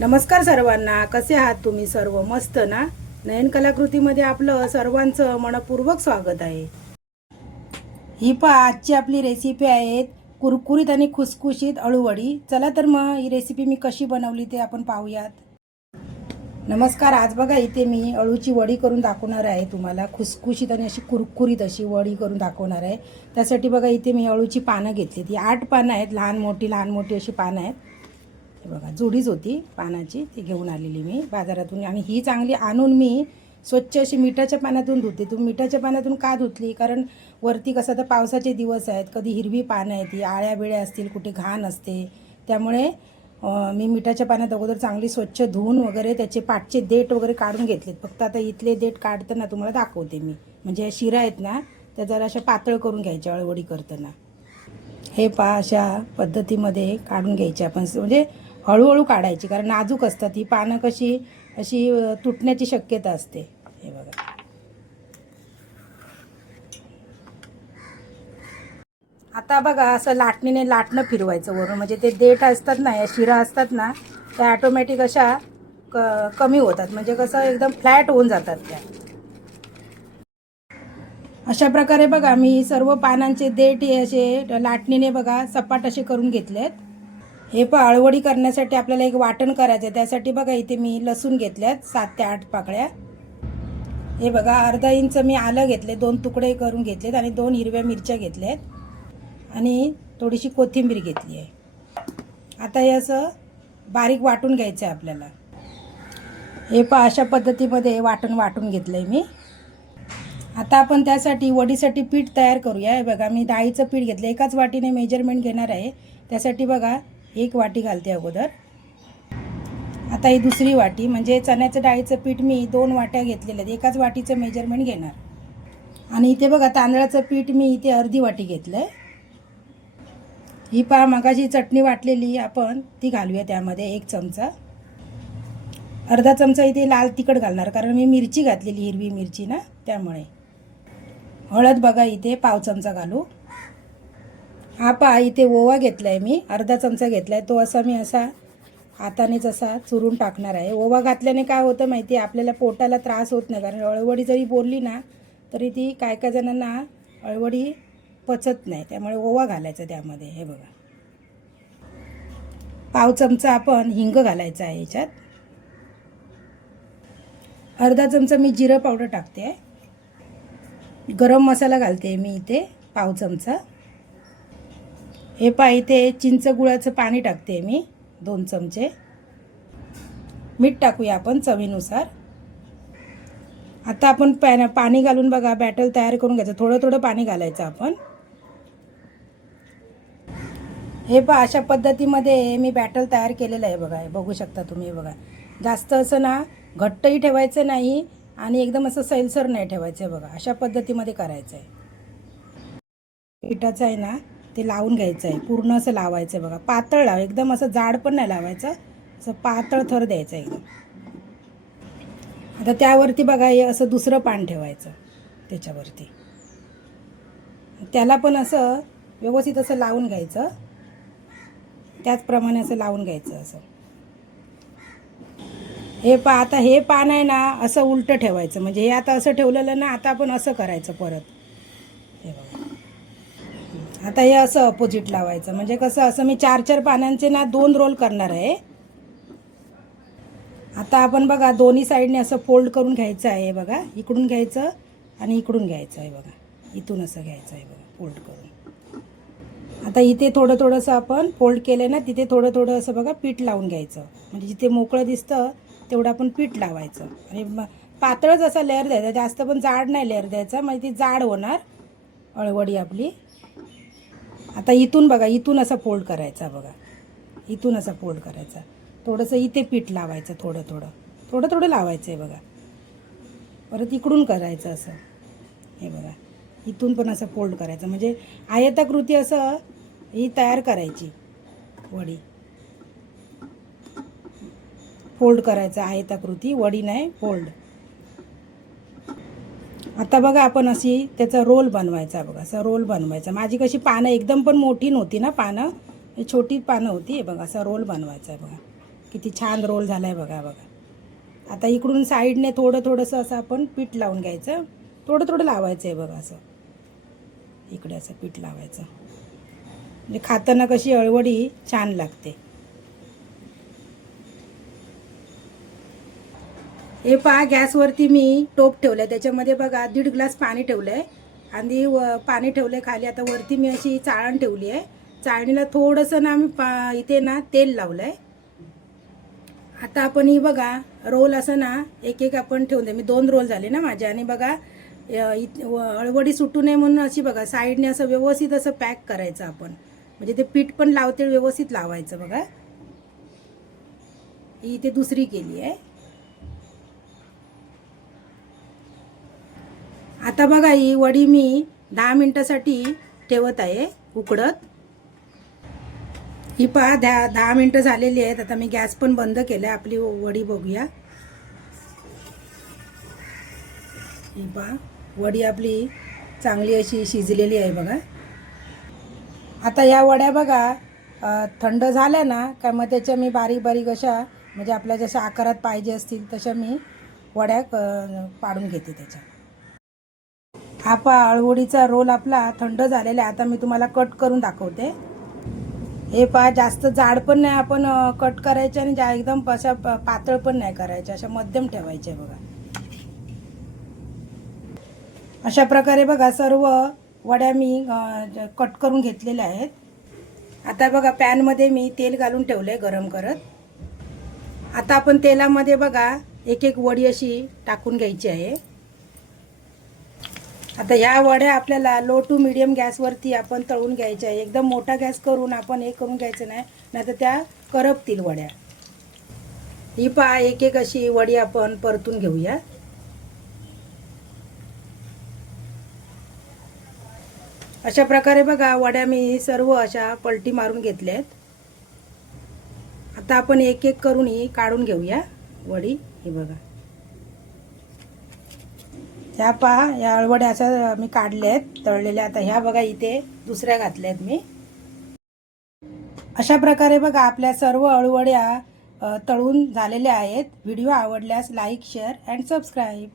नमस्कार सर्वांना, कसे आहात तुम्ही सर्व? मस्त ना? नयन कलाकृतीमध्ये आपलं सर्वांचं मनपूर्वक स्वागत आहे. ही आजची आपली रेसिपी आहे कुरकुरीत आणि खुसखुशीत अळूवडी. चला तर मग ही रेसिपी मी कशी बनवली ते आपण पाहूयात. नमस्कार. आज बघा इथे मी अळूची वडी करून दाखवणार आहे तुम्हाला. खुसखुशीत आणि अशी कुरकुरीत अशी वडी करून दाखवणार आहे. त्यासाठी बघा इथे मी अळूची पानं घेतली. ती 8 पानं आहेत, लहान मोठी अशी पानं आहेत. हे बघा जुडीच होती पानाची, ती घेऊन आलेली मी बाजारातून. आणि ही चांगली आणून मी स्वच्छ अशी मिठाच्या पाण्यातून धुते. तुम्ही मिठाच्या पाण्यातून का धुतली? कारण वरती कसं तर पावसाचे दिवस आहेत, कधी हिरवी पानं आहेत, ती आळ्या बिळ्या असतील, कुठे घाण असते, त्यामुळे मी मिठाच्या पाण्यात अगोदर चांगली स्वच्छ धुवून वगैरे त्याचे पाठचे देठ वगैरे काढून घेतलेत. फक्त आता इथले देठ काढताना तुम्हाला दाखवते मी. म्हणजे या शिरा आहेत ना, त्या जरा अशा पातळ करून घ्यायच्या अळवडी करताना. हे अशा पद्धतीमध्ये काढून घ्यायचे आपण, म्हणजे हळूहळू काढायची, कारण नाजूक असतात ही पानं, कशी अशी तुटण्याची शक्यता असते. हे बघा. आता बघा असं लाटणीने लाटणं फिरवायचं वरून, म्हणजे ते देठ असतात ना, या शिरा असतात ना, त्या ॲटोमॅटिक अशा कमी होतात, म्हणजे कसं एकदम फ्लॅट होऊन जातात त्या. अशा प्रकारे बघा मी सर्व पानांचे देठ हे असे लाटणीने बघा सपाट असे करून घेतलेत. हे अळवडी करण्यासाठी आपल्याला एक वाटण करायचं आहे. त्यासाठी बघा इथे मी लसूण घेतल्यात 7 ते 8 पाकळ्या. हे बघा अर्धा इंच मी आलं घेतले, 2 तुकडे करून घेतलेत, आणि 2 हिरव्या मिरच्या घेतल्यात, आणि थोडीशी कोथिंबीर घेतली आहे. आता हे असं बारीक वाटून घ्यायचं आहे आपल्याला. हे अशा पद्धतीमध्ये वाटून घेतलं आहे मी. आता आपण त्यासाठी वडीसाठी पीठ तयार करूया. हे बघा मी डाळीचं पीठ घेतलं, एकाच वाटीने मेजरमेंट घेणार आहे. त्यासाठी बघा 1 वाटी घालते अगोदर. आता ही दुसरी वाटी, म्हणजे चण्याचं डाळीचं पीठ मी 2 वाट्या घेतलेलं आहे, एकाच वाटीचं मेजरमेंट घेणार. आणि इथे बघा तांदळाचं पीठ मी इथे अर्धी वाटी घेतलं आहे. ही मगाशी चटणी वाटलेली आपण ती घालूया त्यामध्ये 1 चमचा. अर्धा चमचा इथे लाल तिखट घालणार, कारण मी मिरची घातलेली, हिरवी मिरची ना, त्यामुळे. हळद बघा इथे पाव चमचा घालू. हा इथे ओवा घेतला आहे मी, अर्धा चमचा घेतला आहे. तो असा मी असा हातानेच असा चुरून टाकणार आहे. ओवा घातल्याने काय होतं माहिती आहे, आपल्याला पोटाला त्रास होत नाही, कारण अळवडी जरी बोलली ना तरी ती काय जणांना अळवडी पचत नाही, त्यामुळे ओवा घालायचा त्यामध्ये. हे बघा पाव चमचा आपण हिंग घालायचा आहे याच्यात. अर्धा चमचा मी जिरं पावडर टाकते. गरम मसाला घालते मी इथे पाव चमचा. हे इथे चिंच गुळाचं पाणी टाकते मी 2 चमचे. मीठ टाकूया आपण चवीनुसार. आता आपण पाणी घालून बघा बॅटर तयार करून घ्यायचं. थोडं पाणी घालायचं आपण. हे अशा पद्धतीमध्ये मी बॅटर तयार केलेलं आहे बघा. हे बघू शकता तुम्ही. बघा जास्त असं ना घट्टही ठेवायचं नाही आणि एकदम असं सैलसर नाही ठेवायचं आहे. बघा अशा पद्धतीमध्ये करायचं आहे. पिठाचं आहे ना ते लावून घ्यायचं आहे, पूर्ण असं लावायचं आहे बघा. पातळ लाव, एकदम असं जाड पण नाही लावायचं, असं पातळ थर द्यायचं एकदम. आता त्यावरती बघा हे असं दुसरं पान ठेवायचं त्याच्यावरती. त्याला पण असं व्यवस्थित असं लावून घ्यायचं, त्याचप्रमाणे असं लावून घ्यायचं असं. हे आता हे पान आहे ना असं उलटं ठेवायचं, म्हणजे हे आता असं ठेवलेलं ना, आता आपण असं करायचं परत. हे बघा आता हे असं अपोजिट लावायचं, म्हणजे कसं असं मी 4 पानांचे ना 2 रोल करणार आहे. आता आपण बघा दोन्ही साईडने असं फोल्ड करून घ्यायचं आहे. बघा इकडून घ्यायचं आणि इकडून घ्यायचं आहे. बघा इथून असं घ्यायचं आहे बघा फोल्ड करून. आता इथे थोडंसं आपण फोल्ड केलं ना, तिथे थोडं असं बघा पीठ लावून घ्यायचं, म्हणजे जिथे मोकळं दिसतं तेवढं आपण पीठ लावायचं. आणि पातळच असा लेअर द्यायचा, जास्त पण जाड नाही लेअर द्यायचा, म्हणजे ती जाड होणार अळवडी आपली. आता इथून बघा, इथून असं फोल्ड करायचा बघा, इथून असं फोल्ड करायचा. थोडंसं इथे पीठ लावायचं, थोडं लावायचं आहे बघा. परत इकडून करायचं असं. हे बघा इथून पण असं फोल्ड करायचं, म्हणजे आयताकृती असं ही तयार करायची वडी. फोल्ड करायचं आयताकृती, वडी नाही फोल्ड. आता बघा आपण अशी त्याचा रोल बनवायचा बघा, असा रोल बनवायचा. माझी कशी पानं एकदम पण मोठी नव्हती ना, पानं छोटी पानं होती. हे बघा असा रोल बनवायचा आहे बघा. किती छान रोल झाला आहे बघा बघा. आता इकडून साईडने थोडंसं असं आपण पीठ लावून घ्यायचं. थोडं लावायचं आहे बघा असं. इकडे असं पीठ लावायचं म्हणजे खाताना कशी अळवडी छान लागते. हे पहा गॅसवरती मी टोप ठेवलं आहे. त्याच्यामध्ये बघा 1.5 ग्लास पाणी ठेवलं आहे आणि पाणी ठेवलं आहे खाली. आता वरती मी अशी चाळण ठेवली आहे. चाळणीला थोडंसं ना मी इथे ना तेल लावलं आहे. आता आपण ही बघा रोल असं ना एक आपण ठेवून दे. मी 2 रोल झाले ना माझे. आणि बघा अळवडी सुटू नये म्हणून अशी बघा साईडने असं व्यवस्थित असं पॅक करायचं आपण. म्हणजे ते पीठ पण लावते व्यवस्थित लावायचं बघा. ही इथे दुसरी केली आहे. आता बघा ही वडी मी 10 मिनिटासाठी ठेवत आहे उकडत. ही पहा 10 मिनिटं झालेली आहेत. आता मी गॅस पण बंद केला. आपली वडी बघूया. ही पहा वडी आपली चांगली अशी शिजलेली आहे बघा. आता या वड्या बघा थंड झाल्या ना का मग त्याच्या मी बारीक अशा म्हणजे आपल्या जशा आकारात पाहिजे असतील तशा मी वड्या पाडून घेते त्याच्या. हा पहा अळवडीचा रोल आपला थंड झालेला आहे. आता मी तुम्हाला कट करून दाखवते. हे पहा जास्त जाड पण नाही आपण कट करायचे आणि एकदम अशा पातळ पण नाही करायचे. अशा मध्यम ठेवायचे बघा. अशा प्रकारे बघा सर्व वड्या मी कट करून घेतलेल्या आहेत. आता बघा पॅनमध्ये मी तेल घालून ठेवले गरम करत. आता आपण तेलामध्ये बघा एक वडी अशी टाकून घ्यायची आहे. आता ह्या वड्या आपल्याला लो टू मीडियम गॅसवरती आपण तळून घ्यायच्या आहे. एकदम मोठा गॅस करून आपण हे करून घ्यायचं नाही, नाहीतर त्या करपतील वड्या. ही पहा एक अशी वडी आपण परतून घेऊया. अशा प्रकारे बघा वड्या मी सर्व अशा पलटी मारून घेतल्यात. आता आपण एक करून ही काढून घेऊया वडी. ही बघा ह्या पहा या अळवड्या अशा मी काढल्या आहेत तळलेल्या. आता ह्या बघा इथे दुसऱ्या घातल्या आहेत मी. अशा प्रकारे बघा आपल्या सर्व अळवड्या तळून झालेल्या आहेत. व्हिडिओ आवडल्यास लाईक, शेअर अँड सबस्क्राईब.